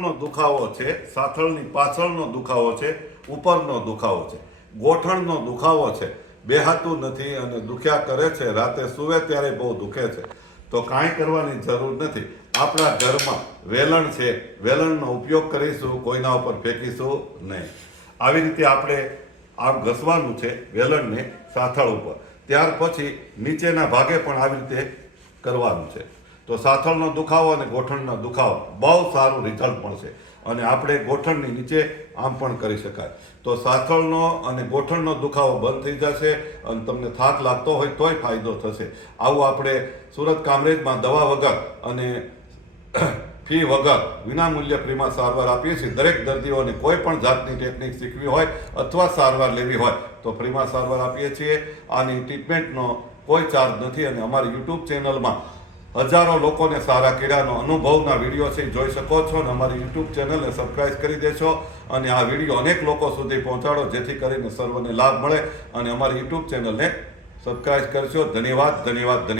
સાથળનો દુખાવો છે, સાથળની પાછળનો દુખાવો છે, ઉપરનો દુખાવો છે, ગોઠણનો દુખાવો છે. બેહાતું નથી અને દુખ્યા કરે છે, રાતે સૂવે ત્યારે બહુ દુખે છે. તો કાંઈ કરવાની જરૂર નથી. આપણા ઘરમાં વેલણ છે, વેલણનો ઉપયોગ કરીશું, કોઈના ઉપર ફેંકીશું નહીં. આવી રીતે આપણે આમ ઘસવાનું છે વેલણને સાથળ ઉપર. ત્યાર પછી નીચેના ભાગે પણ આવી રીતે કરવાનું છે. તો સાથળનો દુખાવો અને ગોઠણનો દુખાવો બહુ સારું રિઝલ્ટ મળશે. અને આપણે ગોઠણની નીચે આમ પણ કરી શકાય. તો સાથળનો અને ગોઠણનો દુખાવો બંધ થઈ જશે અને તમને થાક લાગતો હોય તોય ફાયદો થશે. આવું આપણે સુરત કામરેજમાં દવા વગર અને ફી વગર વિનામૂલ્ય ફ્રીમાં સારવાર આપીએ છીએ. દરેક દર્દીઓને કોઈ પણ જાતની ટેકનિક શીખવી હોય અથવા સારવાર લેવી હોય તો ફ્રીમાં સારવાર આપીએ છીએ. આની ટ્રીટમેન્ટનો કોઈ ચાર્જ નથી અને અમારી યુટ્યુબ ચેનલમાં હજારો લોકોને સારા કીડાનો અનુભવના વીડિયો છે, જોઈ શકો છો અને અમારી યુટ્યુબ ચેનલને સબસ્ક્રાઈબ કરી દેશો અને આ વીડિયો અનેક લોકો સુધી પહોંચાડો, જેથી કરીને સર્વને લાભ મળે અને અમારી યુટ્યુબ ચેનલને સબસ્ક્રાઈબ કરશો ધન્યવાદ ધન્યવાદ ધન્યવાદ.